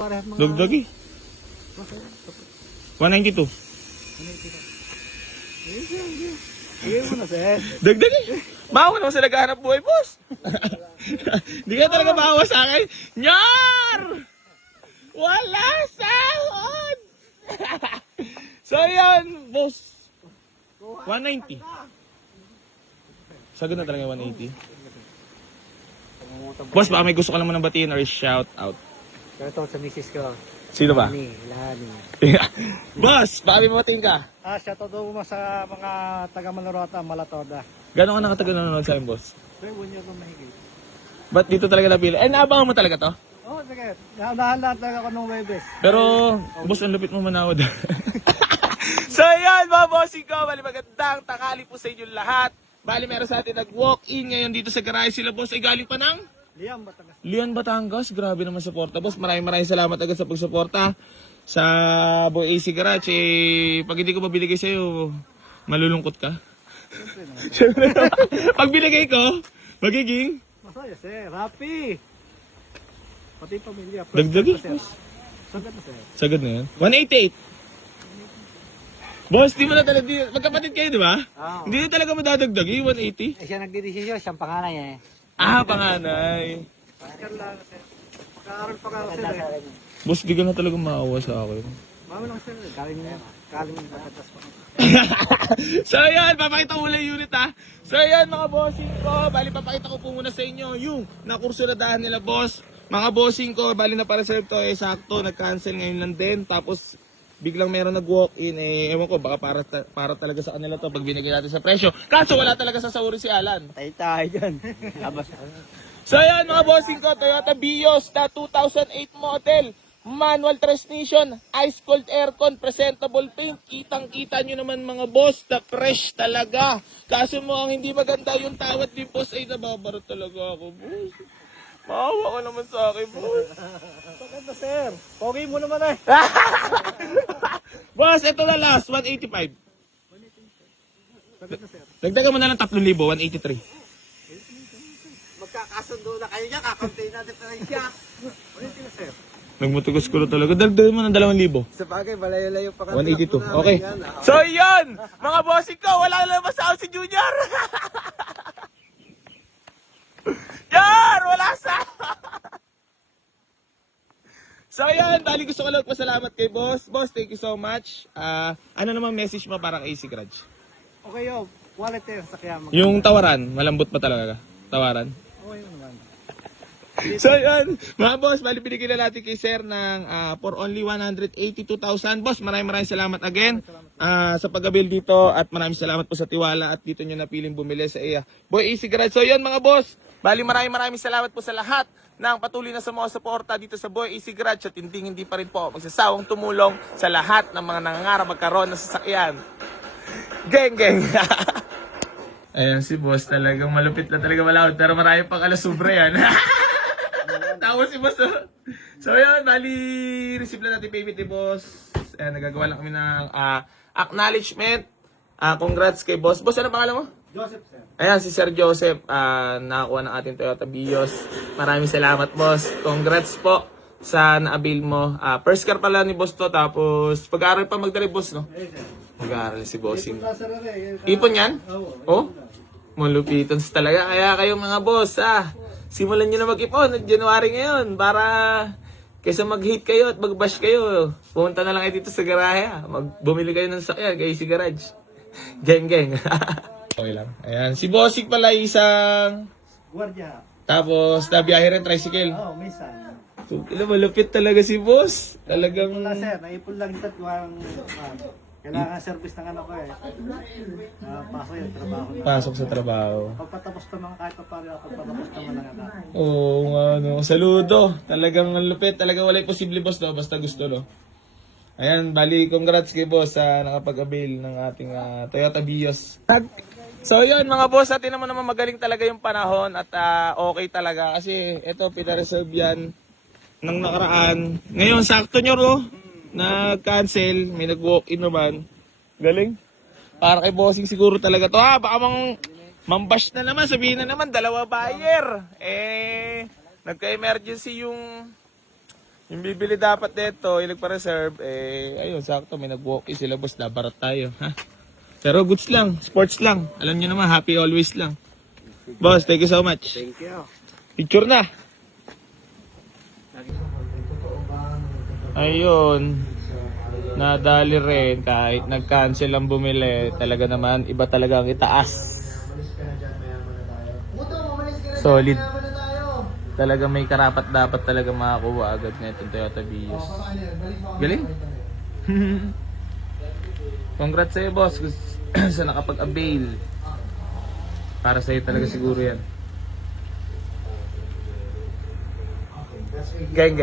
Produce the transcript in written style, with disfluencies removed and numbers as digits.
Dagdagi. 192. Bigay mo na, sir. Dagdagi. Bawa naman sa naghahanap buhay, boss. Hindi ka talaga bawa sa akin. Nyar! Wala sahod! So yun, boss. 190. Sagad na talaga 180. Boss, baka may gusto ka naman ng batiin or shout out. Ito sa misis ko. Sino ba? Lani. Boss, baka may batiin ka. Shoutout daw mo sa mga taga Manorota, Malatoda. Gano'n ka nakatagal nanonood sa akin, boss? Pero 1 year kong mahigit. Ba't dito talaga napili? Eh, naabangan mo talaga to? Oo, sige. Naunahan lahat talaga ako nung Webes. Pero, boss, ang lupit mo manawad. So, yan, mga bossing ko. Bali, magandang tanghali po sa inyong lahat. Bali, meron sa atin nag-walk-in ngayon dito sa garahe sila, boss. Ay galing pa ng Liam, Batangas. Lian, Batangas. Grabe naman suporta, boss. Maraming salamat agad sa pagsuporta sa Boy AC Garage. Eh, pag hindi ko mabinigay sa'yo, malulungkot ka. Siyempre naman. Pag binigay ko, magiging Masaya, sir. Happy. Pati yung pamilya. dagdagi. Sagat na, sir. Sagad na yan. 188. Boss, di mo na talaga, magkapatid kayo, di ba? Oo. Hindi na talaga madadagdagi, 180. Siya nagdidesisyon, siyang panganay eh. Ah, panganay. Pascal lang, sir. Pag-aaral, sir. Boss, di ka na talaga maawa sa akin. Mama lang, sir. Kaling patatas pa. So ayan, papakita ko muna yung unit ha. So ayan mga bossing ko, bali papakita ko po muna sa inyo yung nakursuladahan nila boss. Mga bossing ko, bali na para sa ito eh sakto, nag-cancel ngayon lang din. Tapos biglang meron nag-walk-in eh, ewan ko baka para talaga sa kanila to pag binigay natin sa presyo. Kaso wala talaga sa sauri si Alan. Tayo dyan. Labas. So ayan mga bossing ko, Toyota Vios na 2008 model. Manual transmission, ice cold aircon, presentable paint. Kitang-kita nyo naman mga boss, na fresh talaga. Kaso mo ang hindi maganda yung tawad ni boss ay nababarot talaga ako, boss. Maawa ka naman sa akin, boss. Maganda, sir. Pogi mo naman eh. Boss, ito na last, 185. Maganda, sir. Dagdagan mo na ng 3,000, 183. Magkakasundo na kayo niya, kakunti na diferensya. Ulitin na, sir. Nagmatugas ko na talaga. Dagdagan mo ng 2,000. Sa bagay, malayo-layo pa kami. 182. Okay. So, yun! Mga bossing ko, wala na naman sa si Junior! Yar! Wala sa... So, yan. Bali, gusto ko lang pasalamat kay boss. Boss, thank you so much. Ano naman message mo para kay AC Garage? Okay, yo. Quality sa kaya mag- Yung tawaran, malambot pa talaga? Tawaran? Okay naman. So yun, mga boss, bali binigyan na natin kay sir ng for only 182,000. Boss, maraming salamat again sa pag-avail dito at maraming salamat po sa tiwala at dito nyo napiling bumili sa Boy AC Garage. So yun mga boss, bali maraming salamat po sa lahat ng patuloy na sumusuporta dito sa Boy AC Garage at hindi pa rin po magsasawang tumulong sa lahat ng mga nangangarap magkaroon ng sasakyan. Geng! Ayan si boss, talagang malupit na talaga malawad pero marami pang alasubra yan. Tapos si boss, so yun, bali, receive lang natin payment ni boss. Ayan, nagagawa lang kami ng acknowledgement. Congrats kay boss. Boss, ano pangalan mo? Joseph, sir. Ayan, si Sir Joseph, nakakuha ng ating Toyota Vios. Maraming salamat, boss. Congrats po sa na-avail mo. First car pala ni boss to, tapos pag-aaral pa magdali boss, no? Mag-aaral si bossing. Ipon yan? Oh? Malupitan talaga. Kaya kayo mga boss, simulan nyo na mag-ipon. January ngayon. Para kaysa mag-hate kayo at mag-bash kayo. Pumunta na lang kayo dito sa garahe. Bumili kayo ng sakyan kay AC Garage. Geng. Okay lang. Ayan. Si Bossing pala isang... Guardia. Tapos nabiyahe rin tricycle. Oo, minsan. So, malupit talaga si boss. Talagang... Wala, sir. Naipon lang ito. Kailangan service ng ano ko eh. Pasok yung trabaho. Pasok sa trabaho. Pagpatapos naman kahit pa paano ako patapos naman ng anak. Oo nga, no. Saludo. Talagang ang lupit. Talagang wala imposible, boss, no? Basta gusto, no? Ayan, bali, congrats kay boss sa nakapag-avail ng ating Toyota Vios. So, yun, mga boss, atin naman magaling talaga yung panahon at okay talaga. Kasi, ito, pinareserve yan ng nakaraan. Ngayon, sakto nyo, no? Nag-cancel. May nag-walk-in naman. Galing. Para kay bossing siguro talaga to. Baka mambash na naman. Sabihin na naman, dalawa buyer. Nagka-emergency yung Yung bibili dapat nito, yung nagpa-reserve, ayun, sakto, may nag-walkie sila, boss, dabarat tayo, ha? Pero goods lang, sports lang. Alam niyo naman, happy always lang. Boss, thank you so much. Thank you. Picture na. Ayun. Nadali rin kahit nag-cancel ang bumili. Talaga naman, iba talaga ang itaas. Solid. Talaga may karapat dapat talaga makakuha agad na itong Toyota Vios. Galing. Congrats sa'yo, boss, sa nakapag-avail. Para sa'yo talaga siguro yan. Gang.